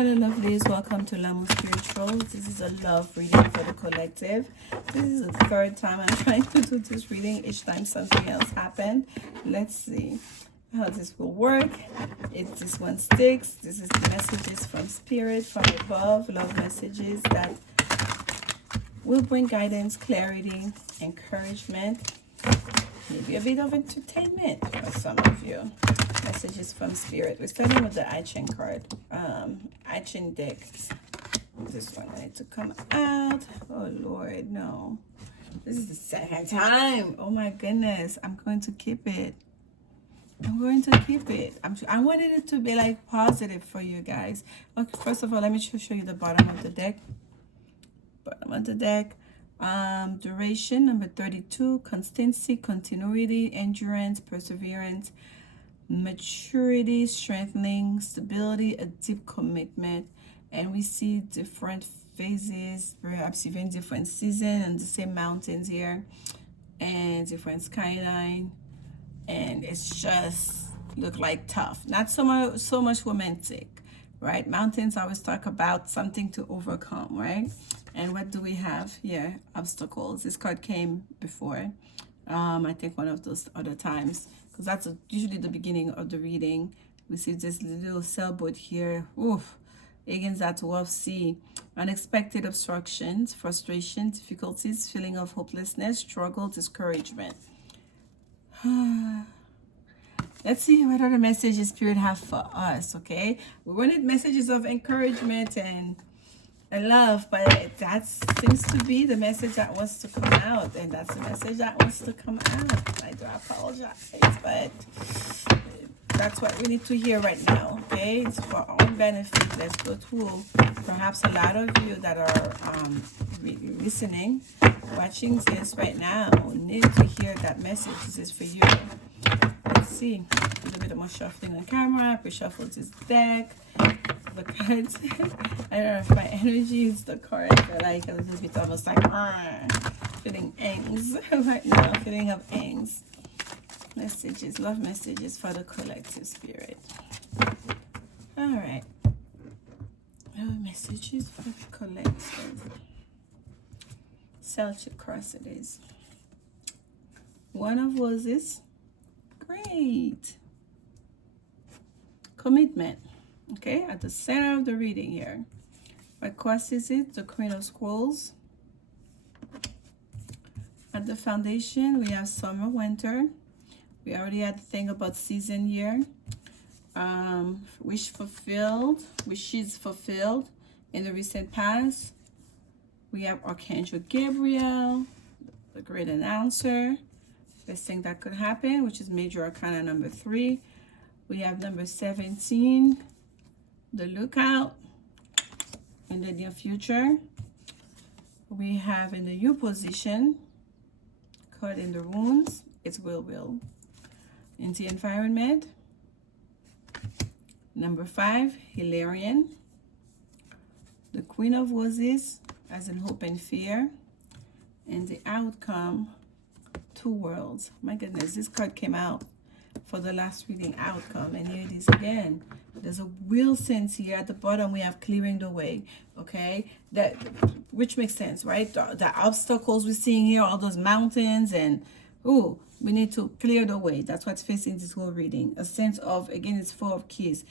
Hello lovelies, welcome to Lanmou Spiritual. This is a love reading for the collective. This is the third time I'm trying to do this reading. Each time something else happened. Let's see how this will work. If this one sticks, this is the messages from spirit, from above, love messages that will bring guidance, clarity, encouragement, maybe a bit of entertainment for some of you. Messages from spirit. We're starting with the I-Ching card. I-Ching deck. This one I need to come out. Oh Lord, no. This is the second time. Oh my goodness. I'm going to keep it. I'm going to keep it. I wanted it to be like positive for you guys. Okay, first of all, let me show you the bottom of the deck. Bottom of the deck. Duration number 32. Constancy, continuity, endurance, perseverance, maturity, strengthening, stability, a deep commitment. And we see different phases, perhaps even different seasons, and the same mountains here, and different skyline. And it's just look like tough, not so much romantic, right? Mountains always talk about something to overcome, right? And what do we have here? Obstacles. This card came before, I think one of those other times, because that's usually the beginning of the reading. We see this little sailboat here. Oof, against that rough sea. Unexpected obstructions, frustration, difficulties, feeling of hopelessness, struggle, discouragement. Let's see what other messages Spirit have for us, okay? We wanted messages of encouragement and love, but that seems to be the message that wants to come out, and that's the message that wants to come out. I do apologize, but that's what we need to hear right now, okay? It's for our own benefit. Let's go through. Perhaps a lot of you that are listening, watching this right now, need to hear that message. This is for you. Let's see. A little bit more shuffling on camera. We shuffled this deck. The cards. I don't know if my energy is the cards. I like a little bit almost like feeling angst right now. Feeling of angst. Messages, love messages for the collective spirit. All right. Love messages for the collective. Celtic cross it is. One of roses. Great. Commitment. Okay, at the center of the reading here. What cross is it? The Queen of Scrolls. At the foundation, we have summer, winter. We already had the thing about season here. Wishes fulfilled in the recent past. We have Archangel Gabriel, the great announcer. Best thing that could happen, which is major arcana number 3. We have number 17, the lookout in the near future. We have in the U position, caught in the wounds, it's will. In the environment, number 5, Hilarion. The Queen of Roses, as in hope and fear. And the outcome, 2 worlds. My goodness, this card came out for the last reading, outcome, and here it is again. There's a real sense here. At the bottom we have clearing the way, okay? That, which makes sense, right? The obstacles we're seeing here, all those mountains, and we need to clear the way. That's what's facing this whole reading. A sense of, again, it's 4 of keys.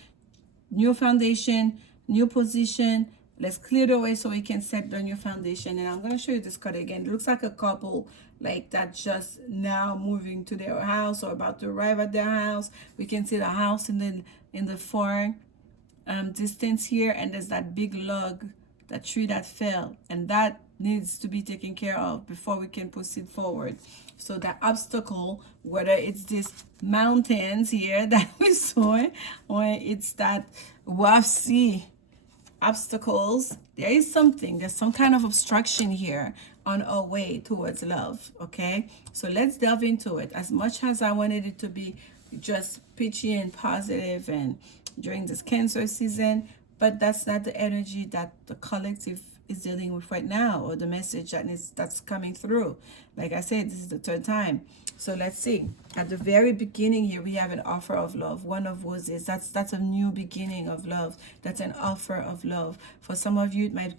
New foundation, new position. Let's clear the way so we can set the new foundation. And I'm going to show you this card again. It looks like a couple like that just now moving to their house or about to arrive at their house. We can see the house in the far distance here. And there's that big log, that tree that fell. And that needs to be taken care of before we can proceed forward. So that obstacle, whether it's these mountains here that we saw, or it's that rough sea, obstacles, there's some kind of obstruction here on our way towards love, okay? So let's delve into it. As much as I wanted it to be just peachy and positive and during this Cancer season, but that's not the energy that the collective is dealing with right now, or the message that's coming through. Like I said, this is the third time. So let's see. At the very beginning here, we have an offer of love. One of roses. That's a new beginning of love. That's an offer of love. For some of you, it might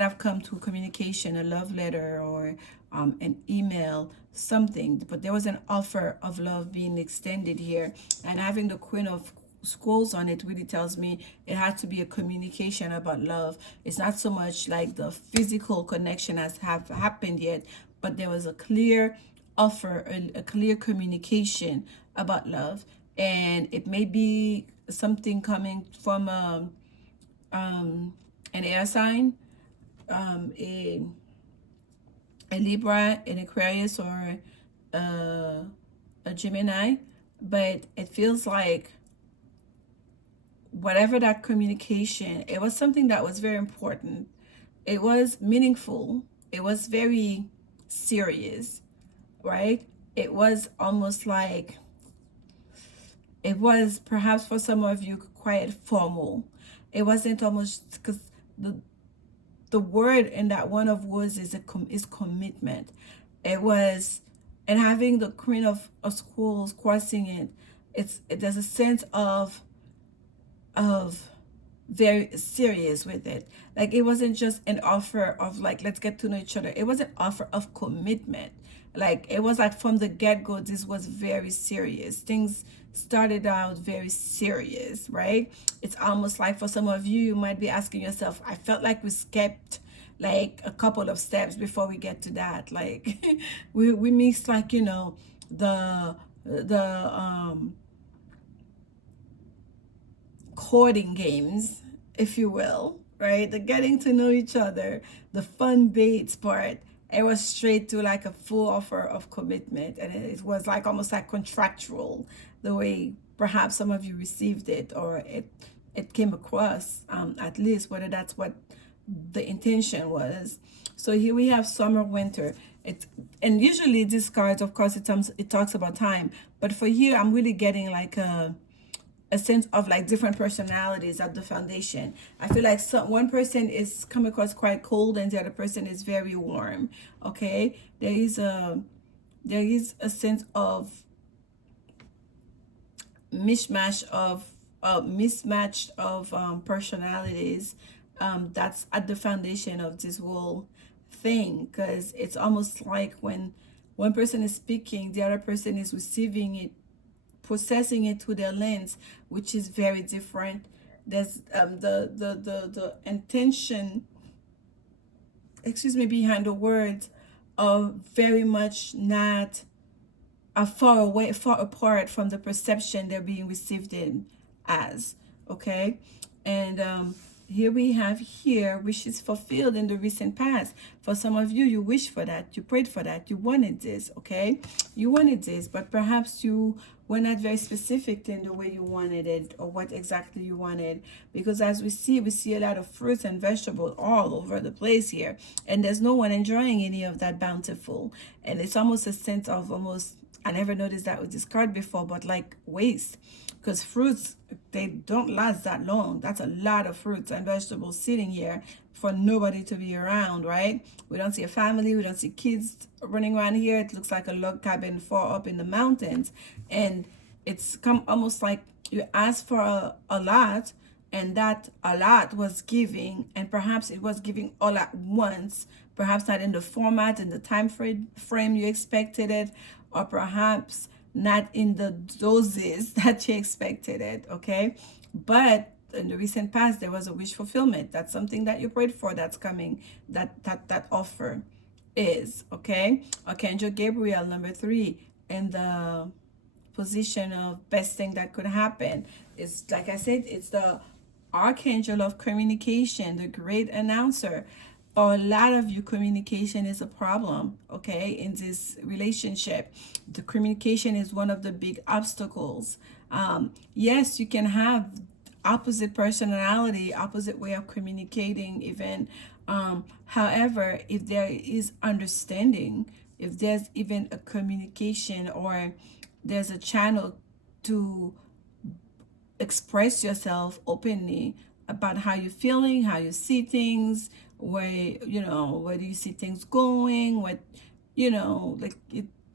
have come to communication, a love letter, or an email, something. But there was an offer of love being extended here, and having the Queen of Scrolls on it really tells me it had to be a communication about love. It's not so much like the physical connection has have happened yet, but there was a clear offer, a clear communication about love. And it may be something coming from an air sign, a Libra, an Aquarius, or a Gemini. But it feels like whatever that communication, it was something that was very important. It was meaningful. It was very serious, right? It was almost like, it was perhaps for some of you quite formal. It wasn't almost, because the word in that one of words is commitment. It was, and having the Queen of Scrolls crossing it, there's a sense of very serious with it. Like, it wasn't just an offer of like, let's get to know each other. It was an offer of commitment. Like, it was like from the get-go, this was very serious. Things started out very serious, right? It's almost like for some of you, you might be asking yourself, I felt like we skipped like a couple of steps before we get to that. Like we missed, like, you know, the courting games, if you will, right? The getting to know each other, the fun dates part. It was straight to like a full offer of commitment, and it was like almost like contractual, the way perhaps some of you received it, or it came across, at least, whether that's what the intention was. So here we have summer, winter. And usually these cards, of course, it talks about time, but for here I'm really getting like a sense of like different personalities at the foundation. I feel like one person is come across quite cold, and the other person is very warm. Okay, there is a sense of mismatched of personalities, that's at the foundation of this whole thing, because it's almost like when one person is speaking, the other person is receiving it, processing it through their lens, which is very different. There's the intention, behind the words are very much not far apart from the perception they're being received in as. Okay, and here we have wishes fulfilled in the recent past. For some of you, you wished for that, you prayed for that, you wanted this. Okay, you wanted this, but perhaps you were not very specific in the way you wanted it, or what exactly you wanted, because as we see a lot of fruits and vegetables all over the place here, and there's no one enjoying any of that bountiful. And it's almost a sense of I never noticed that with this card before, but like waste, because fruits, they don't last that long. That's a lot of fruits and vegetables sitting here for nobody to be around, right? We don't see a family, we don't see kids running around here. It looks like a log cabin far up in the mountains, and it's almost like you asked for a lot, and that a lot was giving, and perhaps it was giving all at once, perhaps not in the format and the time frame you expected it, or perhaps not in the doses that you expected it. Okay, but in the recent past, there was a wish fulfillment. That's something that you prayed for, that's coming. That offer is. Okay, Archangel Gabriel, number 3, in the position of best thing that could happen. It's, like I said, it's the archangel of communication, the great announcer. For a lot of you, communication is a problem, okay, in this relationship. The communication is one of the big obstacles. Yes, you can have opposite personality, opposite way of communicating even. However, if there is understanding, if there's even a communication, or there's a channel to express yourself openly, about how you're feeling, how you see things, where, you know, where do you see things going, what, you know, like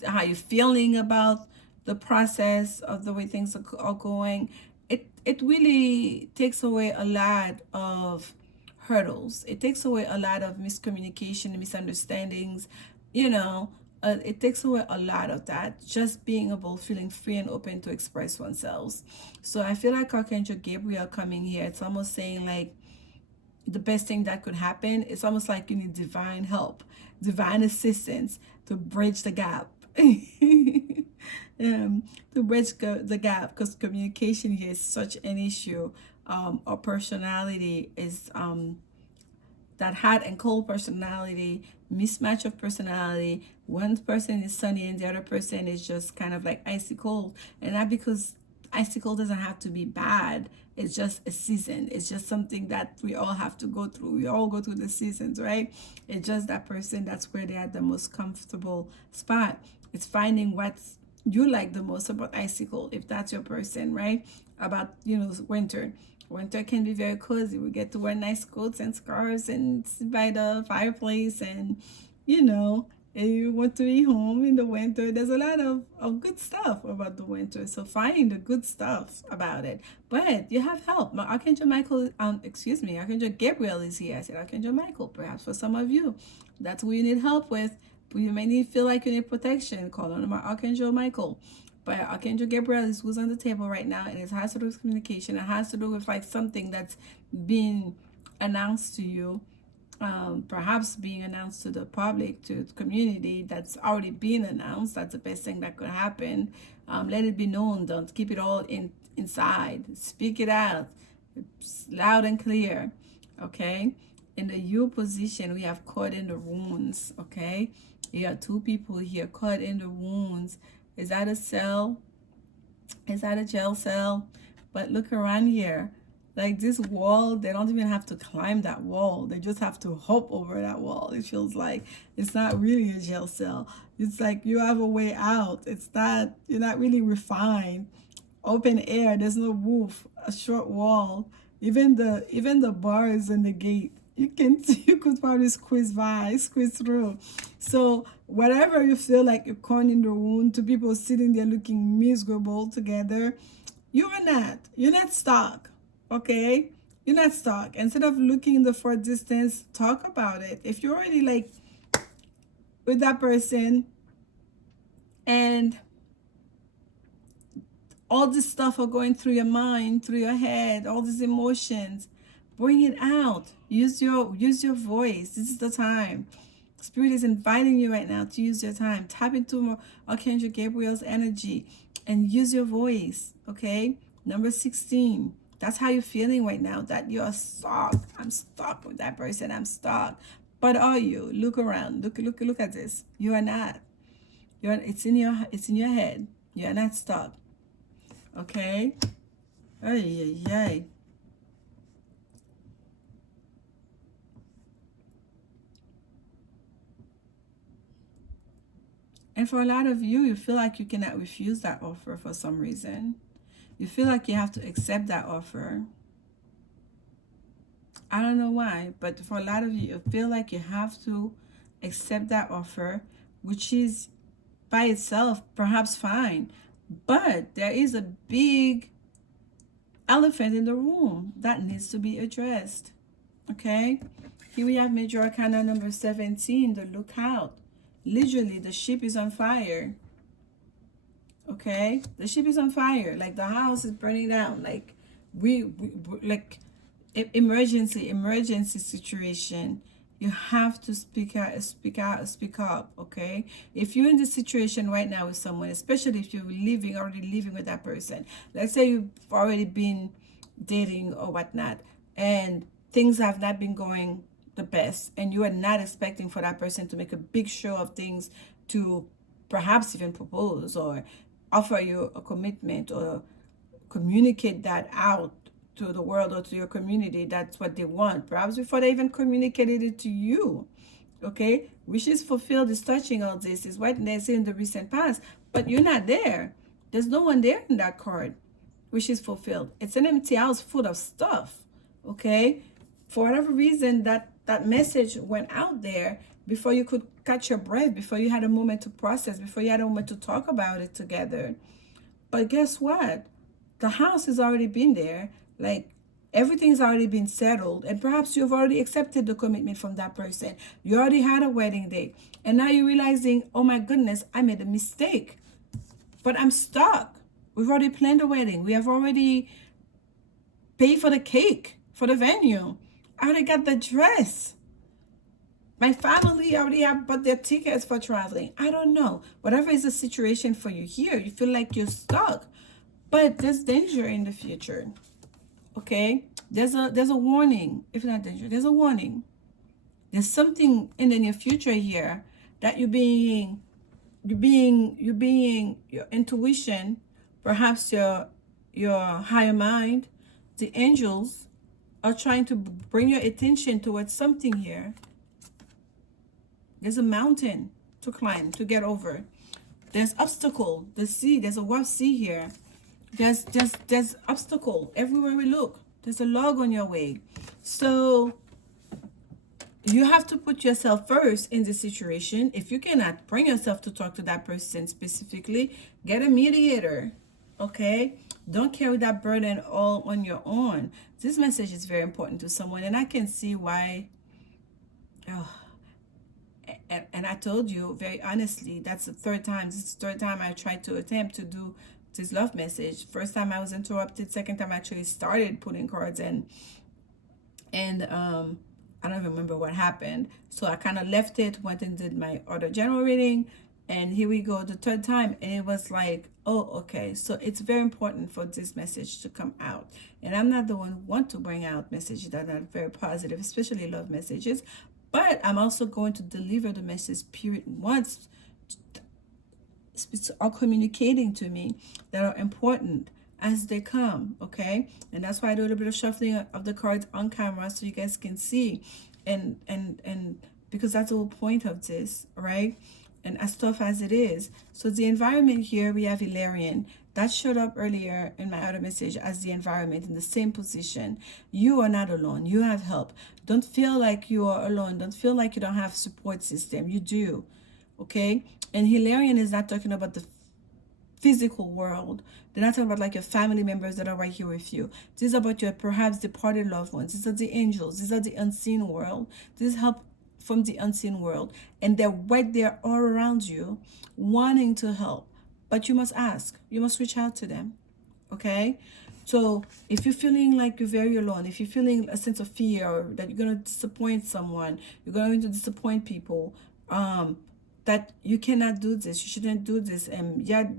how you're feeling about the process of the way things are going. It really takes away a lot of hurdles. It takes away a lot of miscommunication, misunderstandings, you know. It takes away a lot of that, just being able, feeling free and open to express oneself. So I feel like Archangel Gabriel coming here, it's almost saying like the best thing that could happen, it's almost like you need divine help, divine assistance to bridge the gap. To bridge the gap, because communication here is such an issue. Our personality is that hot and cold personality, mismatch of personality. One person is sunny and the other person is just kind of like icy cold. And not because icy cold doesn't have to be bad. It's just a season. It's just something that we all have to go through. We all go through the seasons, right? It's just that person, that's where they're at the most comfortable spot. It's finding what you like the most about icy cold, if that's your person, right? About, you know, winter. Winter can be very cozy. We get to wear nice coats and scarves and sit by the fireplace, and, you know, and you want to be home in the winter. There's a lot of good stuff about the winter. So find the good stuff about it. But you have help. Archangel Michael, Archangel Gabriel is here. I said Archangel Michael, perhaps for some of you. That's who you need help with. You may feel like you need protection. Call on Archangel Michael. But Archangel Gabriel is who's on the table right now, and it has to do with communication. It has to do with like something that's being announced to you, perhaps being announced to the public, to the community, that's already been announced. That's the best thing that could happen. Let it be known. Don't keep it all inside. Speak it out. It's loud and clear. Okay? In the U position, we have caught in the wounds. Okay? You have two people here caught in the wounds. Is that a cell? Is that a jail cell? But look around here. Like this wall, they don't even have to climb that wall. They just have to hop over that wall. It feels like it's not really a jail cell. It's like you have a way out. It's not, you're not really refined. Open air, there's no roof, a short wall. Even the bars in the gate, you could probably squeeze through. So whatever you feel like you're caught in the wound, to people sitting there looking miserable together, you're not stuck. Okay, you're not stuck. Instead of looking in the far distance, talk about it. If you're already like with that person and all this stuff are going through your mind, through your head, all these emotions, bring it out. Use your voice. This is the time. Spirit is inviting you right now to use your time. Tap into more Archangel Gabriel's energy and use your voice. Okay, number 16. That's how you're feeling right now, that you're stuck. I'm stuck with that person. I'm stuck. But are you? Look around. Look at this. You are not. It's in your head. You're not stuck. Okay? Ay, ay, ay. And for a lot of you, you feel like you cannot refuse that offer for some reason. You feel like you have to accept that offer. I don't know why, but for a lot of you, you feel like you have to accept that offer, which is by itself perhaps fine. But there is a big elephant in the room that needs to be addressed. Okay? Here we have Major Arcana number 17, the lookout. Literally, the ship is on fire. Okay, the ship is on fire. Like the house is burning down. Like we like emergency situation. You have to speak up. Okay, if you're in this situation right now with someone, especially if you're already living with that person. Let's say you've already been dating or whatnot, and things have not been going the best, and you are not expecting for that person to make a big show of things, to perhaps even propose or offer you a commitment or communicate that out to the world or to your community. That's what they want, perhaps before they even communicated it to you. Okay, wishes fulfilled is touching all this, is what they say in the recent past, but you're not there. There's no one there in that card. Wishes fulfilled. It's an empty house full of stuff. okay? For whatever reason, that message went out there before you could catch your breath, before you had a moment to process, before you had a moment to talk about it together. But guess what? The house has already been there. Like, everything's already been settled. And perhaps you've already accepted the commitment from that person. You already had a wedding date. And now you're realizing, oh my goodness, I made a mistake. But I'm stuck. We've already planned a wedding. We have already paid for the cake, for the venue. I already got the dress. My family already have bought their tickets for traveling. I don't know. Whatever is the situation for you here, you feel like you're stuck. But there's danger in the future. Okay? There's a warning. If not danger, there's a warning. There's something in the near future here that you're being your intuition, perhaps your higher mind, the angels are trying to bring your attention towards something here. There's a mountain to climb, to get over. There's obstacle, the sea, there's a rough sea here. There's obstacle everywhere we look. There's a log on your way. So you have to put yourself first in the situation. If you cannot bring yourself to talk to that person specifically, get a mediator, okay? Don't carry that burden all on your own. This message is very important to someone, and I can see why. And I told you very honestly, that's the third time. This is the third time I tried to attempt to do this love message. First time I was interrupted. Second time I actually started putting cards in. And I don't even remember what happened. So I kind of left it, went and did my other general reading. And here we go, the third time. And it was like, oh, okay. So it's very important for this message to come out. And I'm not the one who want to bring out messages that are very positive, especially love messages. But I'm also going to deliver the message spirit wants are communicating to me that are important as they come, okay? And that's why I do a little bit of shuffling of the cards on camera so you guys can see. And because that's the whole point of this, right? And as tough as it is. So the environment here, we have Hilarion. That showed up earlier in my other message as the environment in the same position. You are not alone. You have help. Don't feel like you are alone. Don't feel like you don't have support system. You do, okay? And Hilarion is not talking about the physical world. They're not talking about like your family members that are right here with you. This is about your perhaps departed loved ones. These are the angels. These are the unseen world. This is help from the unseen world. And they're right there all around you wanting to help. But you must ask. You must reach out to them. Okay? So if you're feeling like you're very alone, if you're feeling a sense of fear or that you're going to disappoint someone, you're going to disappoint people, that you cannot do this, you shouldn't do this, and yet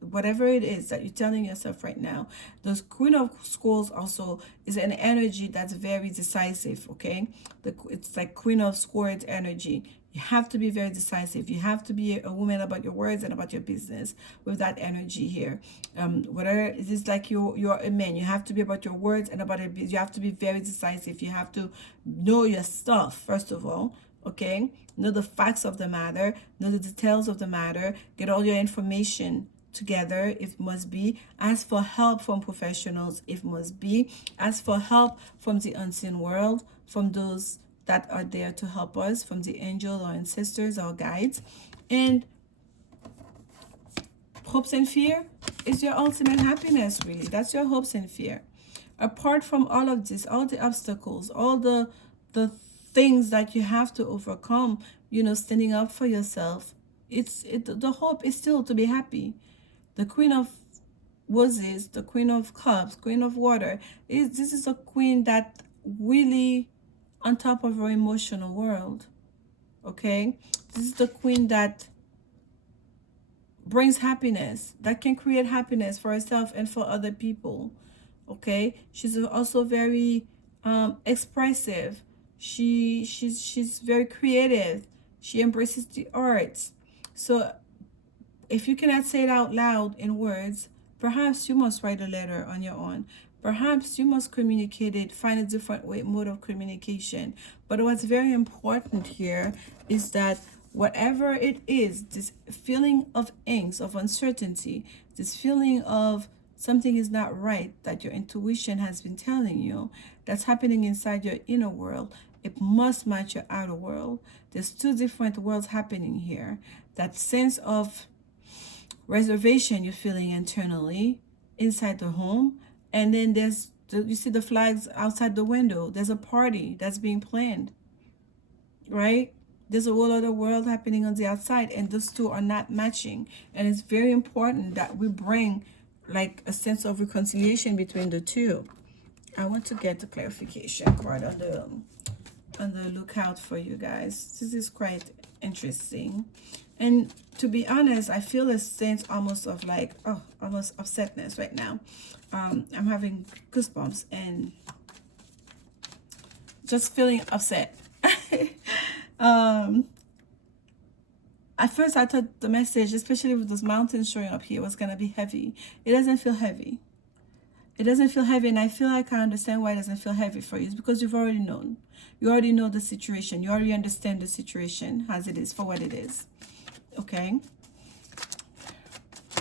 whatever it is that you're telling yourself right now, the Queen of Swords also is an energy that's very decisive, okay? It's like Queen of Swords energy. You have to be very decisive. You have to be a woman about your words and about your business with that energy here. Whatever it is, like you're a man, you have to be about your words and about it. You have to be very decisive. You have to know your stuff, first of all, okay? Know the facts of the matter, know the details of the matter, get all your information together if must be. Ask for help from professionals if must be. Ask for help from the unseen world, from those that are there to help us, from the angel or ancestors or guides. And hopes and fear is your ultimate happiness, really. That's your hopes and fear. Apart from all of this, all the obstacles, all the things that you have to overcome, you know, standing up for yourself, the hope is still to be happy. The Queen of Roses, the Queen of Cups, Queen of Water, this is a queen that really on top of her emotional world, okay? This is the queen that brings happiness, that can create happiness for herself and for other people, okay? She's also very expressive. She's very creative. She embraces the arts. So if you cannot say it out loud in words, perhaps you must write a letter on your own. Perhaps you must communicate it, find a different mode of communication. But what's very important here is that whatever it is, this feeling of angst, of uncertainty, this feeling of something is not right that your intuition has been telling you that's happening inside your inner world. It must match your outer world. There's two different worlds happening here. That sense of reservation you're feeling internally inside the home, and then there's you see the flags outside the window. There's a party that's being planned, right? There's a whole other world happening on the outside, and those two are not matching. And it's very important that we bring like a sense of reconciliation between the two. I want to get the clarification card on the lookout for you guys. This is quite interesting. And to be honest, I feel a sense almost of like, oh, almost upsetness right now. I'm having goosebumps and just feeling upset. At first I thought the message, especially with those mountains showing up here, was gonna be heavy. It doesn't feel heavy. It doesn't feel heavy, and I feel like I understand why it doesn't feel heavy for you. It's because you've already known. You already know the situation. You already understand the situation as it is for what it is. Okay?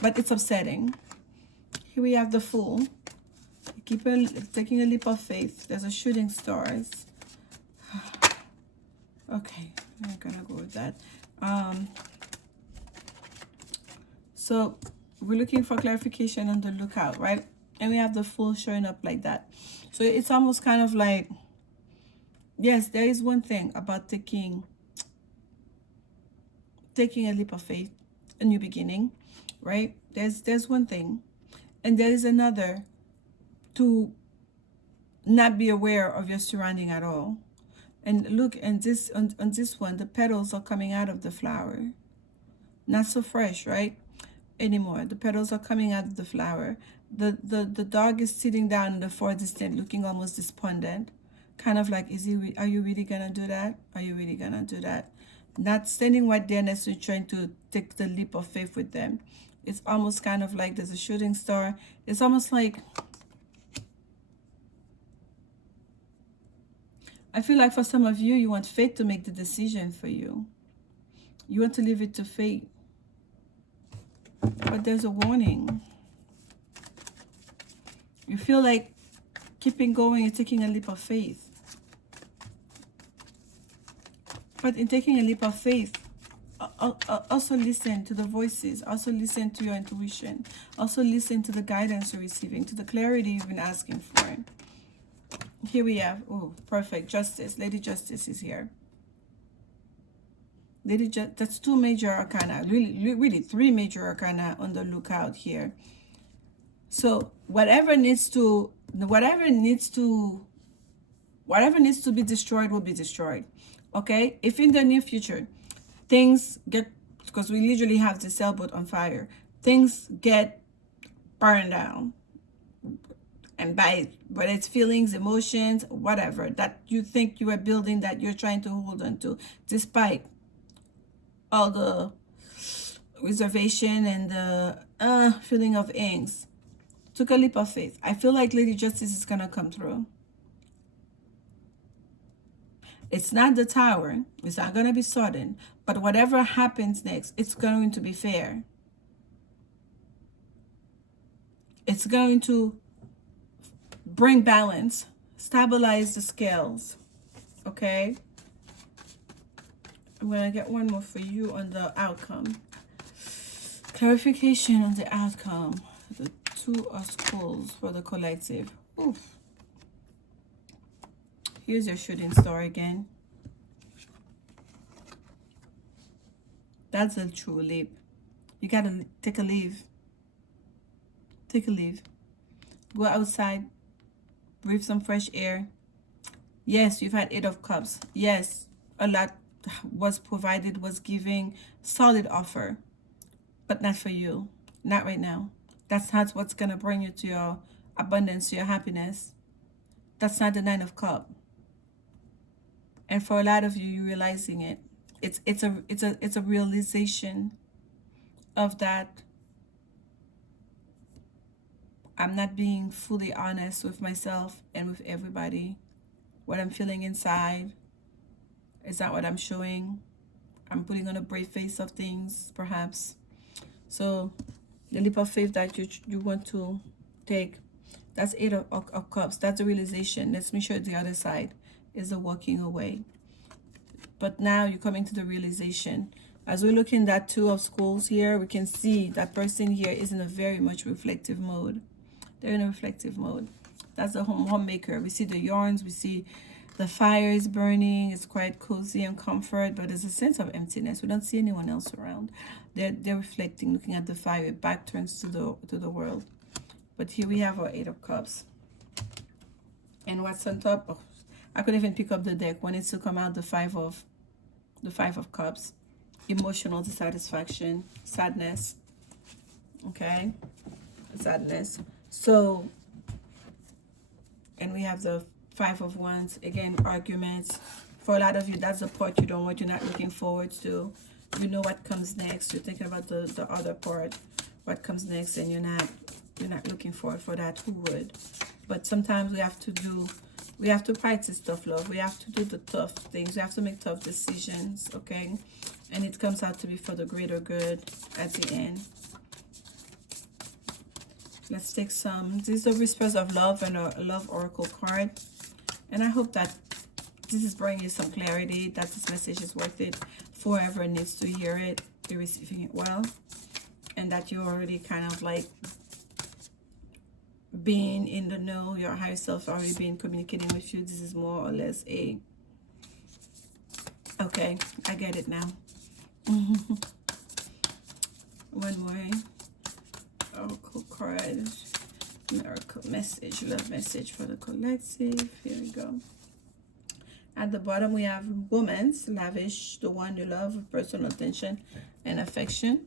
But it's upsetting. Here we have the Fool. Taking a leap of faith. There's a shooting stars. Okay, I'm gonna go with that. So we're looking for clarification on the lookout, right? And we have the Fool showing up like that. So it's almost kind of like, yes, there is one thing about taking a leap of faith, a new beginning, right? There's one thing, and there is another, to not be aware of your surrounding at all. And look, and this on this one, the petals are coming out of the flower, not so fresh, right? Anymore. The petals are coming out of the flower. The dog is sitting down in the far distance, looking almost despondent, kind of like, are you really gonna do that? Are you really gonna do that? Not standing right there next to you, trying to take the leap of faith with them. It's almost kind of like there's a shooting star. It's almost like, I feel like for some of you, you want fate to make the decision for you. You want to leave it to fate. But there's a warning. You feel like keeping going and taking a leap of faith. But in taking a leap of faith, also listen to the voices. Also listen to your intuition. Also listen to the guidance you're receiving, to the clarity you've been asking for. Here we have, oh, perfect, Justice. Lady Justice is here. That's two major arcana, really three major arcana on the lookout here. So whatever needs to be destroyed will be destroyed. Okay, if in the near future things get, because we literally have the sailboat on fire, things get burned down, and by whether it's feelings, emotions, whatever that you think you are building, that you're trying to hold on to, despite all the reservation and the feeling of angst, took a leap of faith. I feel like Lady Justice is gonna come through. It's not the Tower. It's not gonna be sudden, but whatever happens next, it's going to be fair. It's going to bring balance, stabilize the scales. Okay, I'm gonna get one more for you on the outcome. Clarification on the outcome. The Two of Skulls for the collective. Oof. Here's your shooting star again. That's a true leap. You gotta take a leave. Take a leave. Go outside. Breathe some fresh air. Yes, you've had 8 of Cups. Yes, a lot was provided, was giving, solid offer, but not for you. Not right now. That's not what's gonna bring you to your abundance, to your happiness. That's not the 9 of Cups. And for a lot of you, you're realizing it. It's a realization of that. I'm not being fully honest with myself and with everybody. What I'm feeling inside is not what I'm showing. I'm putting on a brave face of things, perhaps. So the leap of faith that you want to take. That's Eight of Cups. That's the realization. Let's make sure the other side is the walking away. But now you're coming to the realization. As we look in that Two of Schools here, we can see that person here is in a very much reflective mode. They're in a reflective mode. That's the homemaker. We see the yarns, we see the fire is burning. It's quite cozy and comfort, but there's a sense of emptiness. We don't see anyone else around. They're reflecting, looking at the fire. Back turns to the world. But here we have our Eight of Cups. And what's on top? Oh, I couldn't even pick up the deck. When it's to come out, the Five of Cups. Emotional dissatisfaction, sadness. Okay, sadness. So, and we have the Five of Wands. Again, arguments. For a lot of you, that's the part you don't want. You're not looking forward to. You know what comes next. You're thinking about the other part, what comes next, and you're not looking forward for that. Who would? But sometimes we have to practice tough love. We have to do the tough things. We have to make tough decisions, okay? And it comes out to be for the greater good at the end. Let's take some. This is the Whispers of Love and a Love Oracle card. And I hope that this is bringing you some clarity, that this message is worth it. Whoever needs to hear it, be receiving it well. And that you already kind of like being in the know, your higher self already been communicating with you. This is more or less a, okay, I get it now. One more oracle card, miracle message, love message for the collective. Here we go. At the bottom we have romance, lavish, the one you love, personal attention and affection.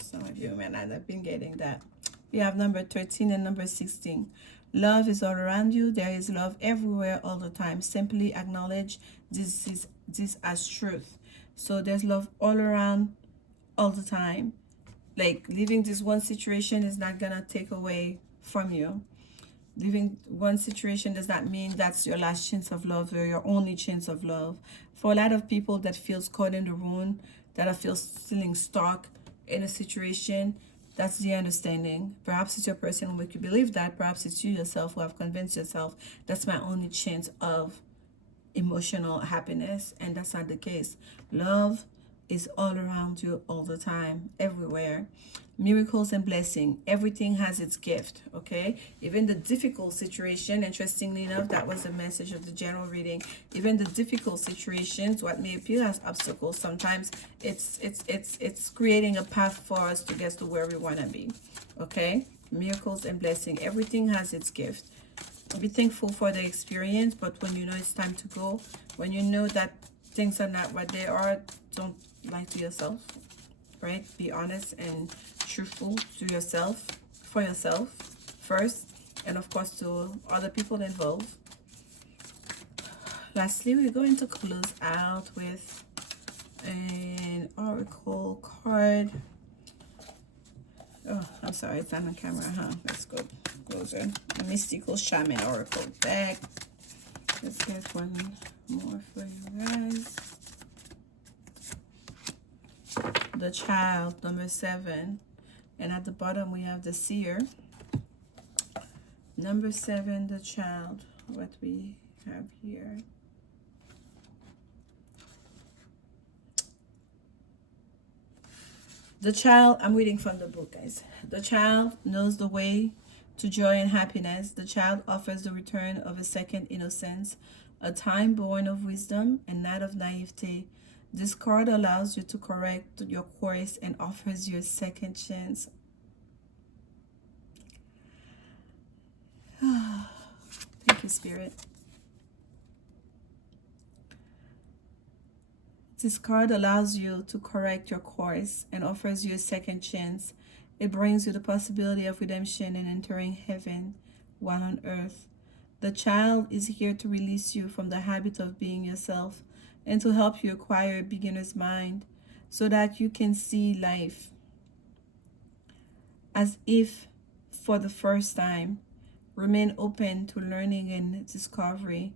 Some of you may not have been getting that. We have number 13 and number 16. Love is all around you. There is love everywhere all the time. Simply acknowledge this as truth. So there's love all around all the time. Like leaving this one situation is not gonna take away from you. Leaving one situation does not mean that's your last chance of love or your only chance of love. For a lot of people that feels caught in the wound, that are feeling stuck in a situation, that's the understanding. Perhaps it's your person who make you believe that. Perhaps it's you yourself who have convinced yourself that's my only chance of emotional happiness, and that's not the case. Love is all around you all the time, everywhere. Miracles and blessing, everything has its gift, okay? Even the difficult situation, interestingly enough, that was the message of the general reading. Even the difficult situations, what may appear as obstacles, sometimes it's creating a path for us to get to where we want to be, okay? Miracles and blessing, everything has its gift. Be thankful for the experience, but when you know it's time to go, when you know that things are not what they are, don't lie to yourself, right? Be honest and truthful to yourself, for yourself first, and of course to other people involved. Lastly, we're going to close out with an oracle card. Oh, I'm sorry, it's on the camera, huh? Let's go closer. A mystical shaman oracle deck. Let's get one more for you guys. The Child, number 7. And at the bottom we have the Seer. Number 7, the Child. What we have here. The child, I'm reading from the book, guys. The child knows the way to joy and happiness. The child offers the return of a second innocence, a time born of wisdom and not of naivete. This card allows you to correct your course and offers you a second chance. Thank you, Spirit. This card allows you to correct your course and offers you a second chance. It brings you the possibility of redemption and entering heaven while on earth. The child is here to release you from the habit of being yourself and to help you acquire a beginner's mind so that you can see life as if for the first time. Remain open to learning and discovery.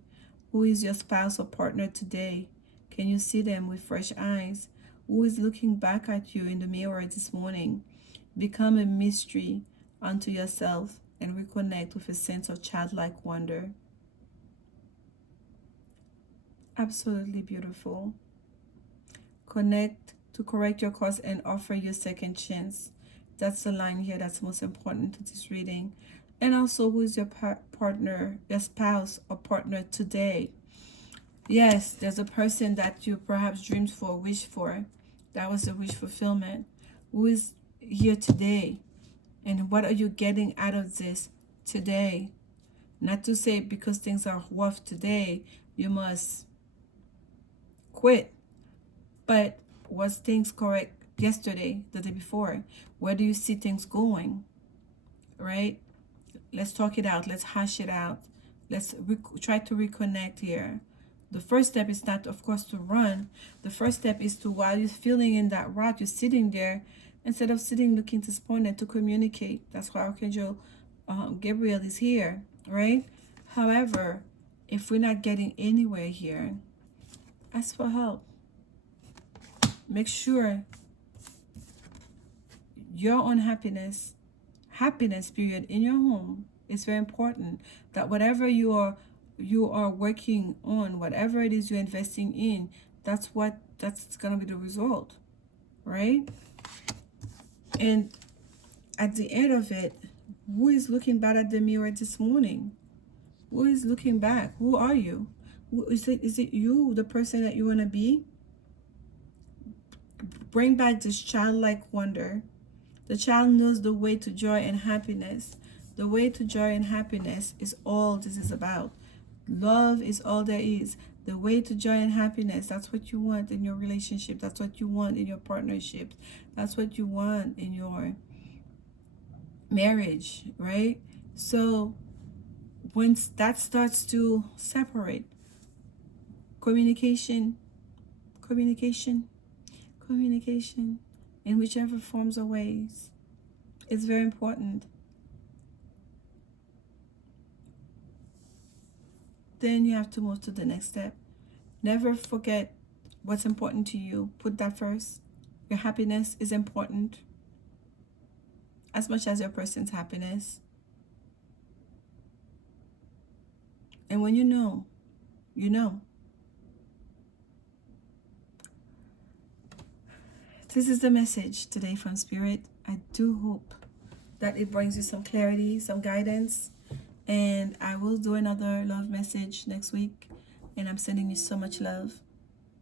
Who is your spouse or partner today? Can you see them with fresh eyes? Who is looking back at you in the mirror this morning? Become a mystery onto yourself and reconnect with a sense of childlike wonder. Absolutely beautiful. Connect to correct your course and offer you a second chance. That's the line here that's most important to this reading. And also, who is your partner, your spouse or partner today? Yes, there's a person that you perhaps dreamed for, wished for. That was the wish fulfillment. Who is here today? And what are you getting out of this today? Not to say because things are rough today, you must quit. But was things correct yesterday, the day before? Where do you see things going? Right? Let's talk it out. Let's hash it out. Let's try to reconnect here. The first step is not, of course, to run. The first step is to, while you're feeling in that rut, you're sitting there, instead of sitting looking disappointed, to communicate. That's why Archangel Gabriel is here, right? However, if we're not getting anywhere here, ask for help. Make sure your own happiness period in your home is very important. That whatever you are working on, whatever it is you're investing in, that's gonna be the result, right? And at the end of it, who is looking back at the mirror this morning? Who is looking back? Who are you? Is it you, the person that you want to be? Bring back this childlike wonder. The child knows the way to joy and happiness. The way to joy and happiness is all this is about. Love is all there is. The way to joy and happiness, that's what you want in your relationship. That's what you want in your partnership. That's what you want in your marriage, right? So once that starts to separate, communication in whichever forms or ways, it's very important. Then you have to move to the next step. Never forget what's important to you. Put that first. Your happiness is important as much as your person's happiness. And when you know, you know. This is the message today from Spirit. I do hope that it brings you some clarity, some guidance. And I will do another love message next week. And I'm sending you so much love.